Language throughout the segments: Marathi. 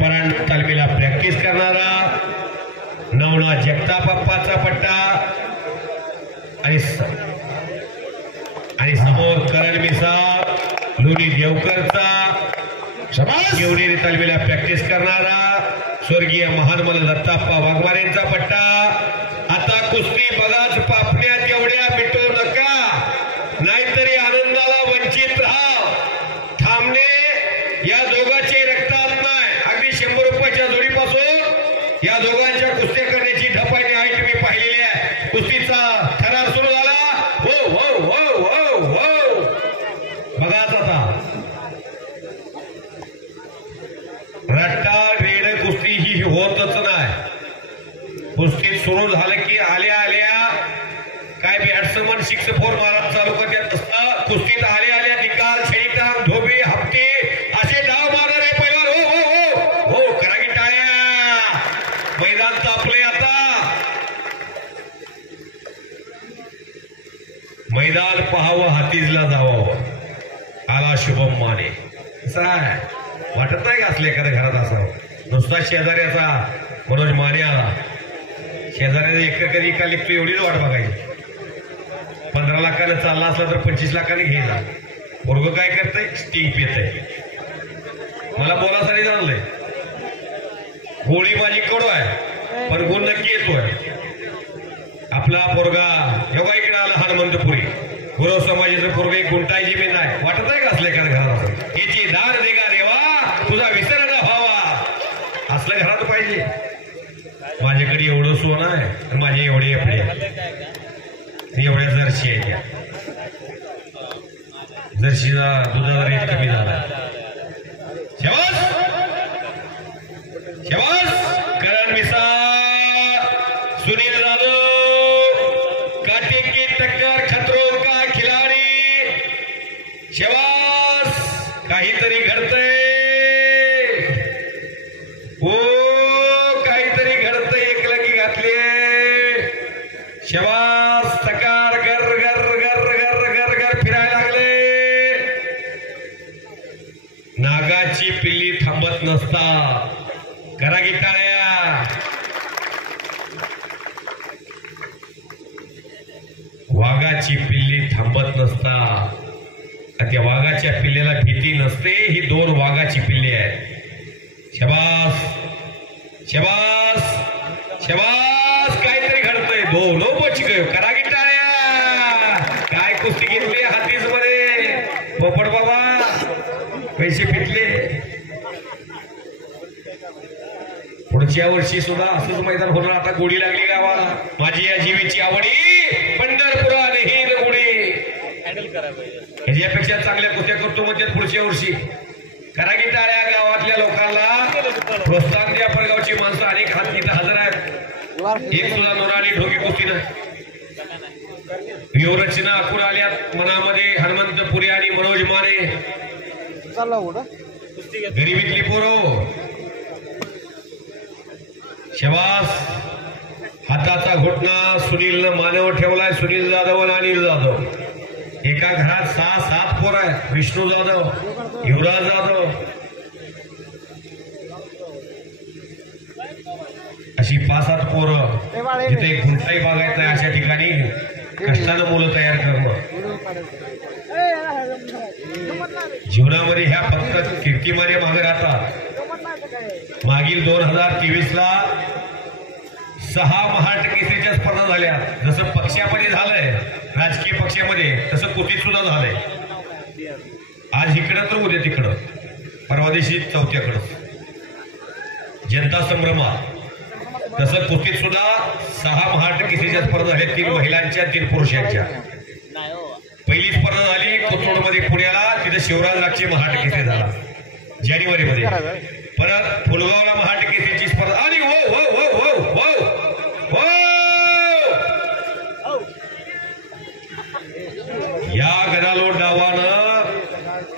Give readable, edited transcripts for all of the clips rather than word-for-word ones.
परांड तालमीला प्रॅक्टिस करणारा नवनाथ जगताप बाप्पाचा पट्टा आणि समोर करण मिसा लोणी देवकरचा येवडेरी तालमीला प्रॅक्टिस करणारा स्वर्गीय महानमल दत्ताप्पा वाघमारेंचा पट्टा। आता कुस्ती बघाच पापण्यात एवढ्या मिटू नका, नाहीतरी आनंदाला वंचित राहा। थांबणे या दोघांचे रक्तात नाही। अगदी 100 रुपयाच्या जोडीपासून या दोघांच्या कुस्त्या करण्याची धपाईने आहे तुम्ही पाहिलेली आहे। कुस्तीचा थरार सुरू झाला। हो हो हो हो हो बघाच आता रट्टा रेड कुस्ती ही होतच नाही। कुस्ती सुरू झालं की आल्या आल्या काय बॅट्समन 6-4 मारत चालू करत असता। कुस्तीत आल्या आल्या निकाल छेडीटांग धोबे हप्ते असे डाव मारणारे पैलवान हो हो हो हो करा की टाळ्या। मैदान तापले आता, मैदान पाहावं हातीजला जावं। आला शुभम माने काय वाटत नाही असले एखाद्या घरात असावं। नुसता शेजाऱ्याचा मनोज माने आला, शेजाऱ्याचा एक कधी का लिखतो एवढीच वाट बघायची। 15 लाखाने चालला असला तर 25 लाखाने घ्यायचा। पोरग काय करतंय स्टिंग पितंय। मला बोलासाठी जाणलंय गोळी माझी कडू आहे पण गुण नक्की येतोय। आपला पोरगा एवढा इकडे आला हनुमंतपुरी गुरव समाजाचं पोरग एक गुंटाई जमीन नाही। वाटत नाही का असलं एखाद्या घरात याची दार दे का देवा तुझा विसर न व्हावा असल्या घरात पाहिजे। माझ्याकडे एवढं सोनं आहे आणि माझे एवढे एवढे एवढ्या जर्सी आहे त्या जर्सीचा दुधाचा रेट कमी झाला। शेवास शेवास करण मिसा सुनील जाधव काटे की टक्कर खतरों का खिलाडी। शेवास काहीतरी घडतंय ओ काहीतरी घडतंय। एक लगी घातली शेवास सकार गर गर गर गर गर गर फिरायला लागले। नागाची पिल्ली थांबत नसता करा की टाळ्या। वाघाची पिल्ली थांबत नसता आणि त्या वाघाच्या पिल्लेला भीती नसते। ही 2 वाघाची पिल्ली आहेत। शबास शबास शबास काहीतरी घडतंय। 2 बच गयो करा की टाळ्या। काय कुस्ती घेतली हातीस मध्ये पोपट बाबा पैसे फिटले। पुढच्या वर्षी सुद्धा असंच मैदान होणार। आता गोडी लागली गावाला माझी या जीवीची आवडी पंढरपुरात हीन गोडी ह्याच्यापेक्षा चांगल्या कुस्त्या करतो म्हणजे पुढच्या वर्षी करा की टाळ्या। गावातल्या लोकांना प्रोत्साहन द्या। परगावची माणसं अनेक हात तिथं हजर आहेत। एक सुद्धा नोरानी ढोकी कुस्ती नाही। व्यूहरचना अपुर आल्यात मनामध्ये हनुमंतपुरी आणि मनोज माने गरिबीतली पोरो। शेवास हाताचा घोटणा सुनीलनं मानव ठेवलाय। सुनील जाधव आणि अनिल जाधव एका घरात 6-7 पोर आहेत। विष्णू जाधव युवराज जाधव अशी 5-7 पोरं जिथे एक गुंटाई बागायत आहे अशा ठिकाणी कष्टानं मुलं तयार करणं। जीवनामध्ये ह्या फक्त कीर्तिमाने मागे राहतात। मागील 2023ला 6 महाराष्ट्र केसरीच्या स्पर्धा झाल्या। जसं पक्षामध्ये झालंय राजकीय पक्षामध्ये तसं कुस्तीत सुद्धा झालंय। आज इकडं तर उद्या तिकडं परवा दिवशी चौथ्याकडं जनता संभ्रमा। तसं कुस्तीत सुद्धा 6 महाराष्ट्र केसरीच्या स्पर्धा झाल्या। 3 महिलांच्या 3 पुरुषांच्या। पहिली स्पर्धा झाली कोथरूडमध्ये पुण्याला, तिथे शिवराज रागचे महाराष्ट्र केसरी झाला जानेवारीमध्ये। परत फुलगावला महाराष्ट्र केसरीची स्पर्धा आणि हो हो हो हो हो हो या गदालोट डावानं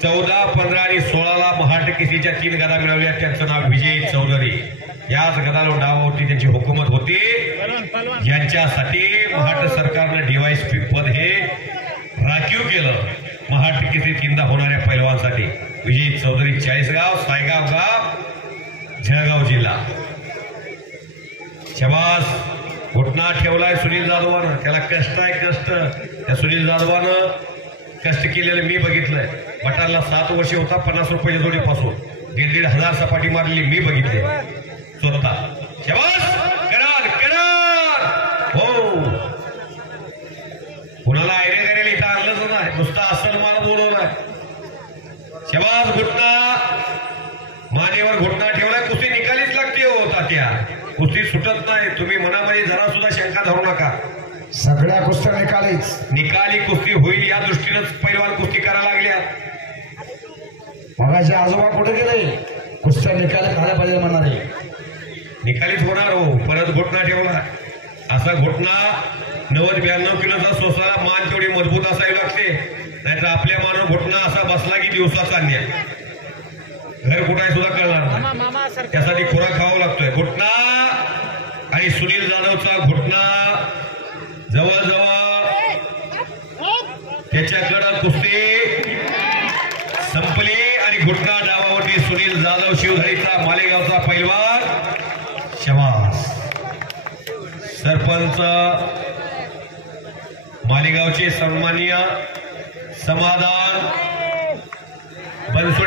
14, 15 आणि 16ला महाराष्ट्र केसरीच्या 3 गदा मिळवल्या। त्यांचं नाव विजय चौधरी। याच गदालोट डावावरती त्यांची हुकूमत होती ज्यांच्यासाठी महाराष्ट्र सरकारनं DYSP पद हे राखीव केलं। महाराष्ट्र केसरी तीनदा होणाऱ्या पैलवानसाठी विजय चौधरी चाळीसगाव सायगाव गाव जळगाव जिल्हा. शबास घुटना ठेवलाय सुनील जाधवानं. त्याला कष्ट आहे कष्ट. त्या सुनील जाधवानं कष्ट केलेलं मी बघितलंय. बटाला 7 वर्षे होता 50 रुपयाच्या जोडीपासून 1,500 सपाटी मारलेली मी बघितली स्वतः. शबास करार करार. हो कुणाला आयरे करायला इथं आणलंच नाही. नुसता असल मला बोलवलाय. शबास घुटना मानेवर घुटना ठेवलाय. कुस्ती निकालीच लागते हो तात्या. कुस्ती सुटत नाही. तुम्ही मनामध्ये जरा सुद्धा शंका धरू नका. सगळ्या कुस्त्या निकाली कुस्ती होईल या दृष्टीनंच पैलवान कुस्ती करायला लागल्या. मगाचे आजोबा कुठे गेले? कुस्त्या निकाली झाल्या पाहिजे म्हणणारे. निकालीच होणार हो. परत घुटना ठेवला. असा घुटना 90-92 किलोचा सोसा. मान तेवढी मजबूत असावी लागते. नाहीतर आपल्या मानव घुटना असा बसला की दिवसाचा अन्याय. घर कुठाय सुद्धा कळणार नाही. त्यासाठी खुराक खावा लागतोय. घुटना आणि सुनील जाधवचा घुटना जवळजवळ त्याच्याकडं कुस्ती संपली आणि घुटना डावावरती सुनील जाधव शिवधरीचा मालेगावचा पैलवान. शबास. सरपंच मालेगावचे सन्माननीय समाधान बनसोडे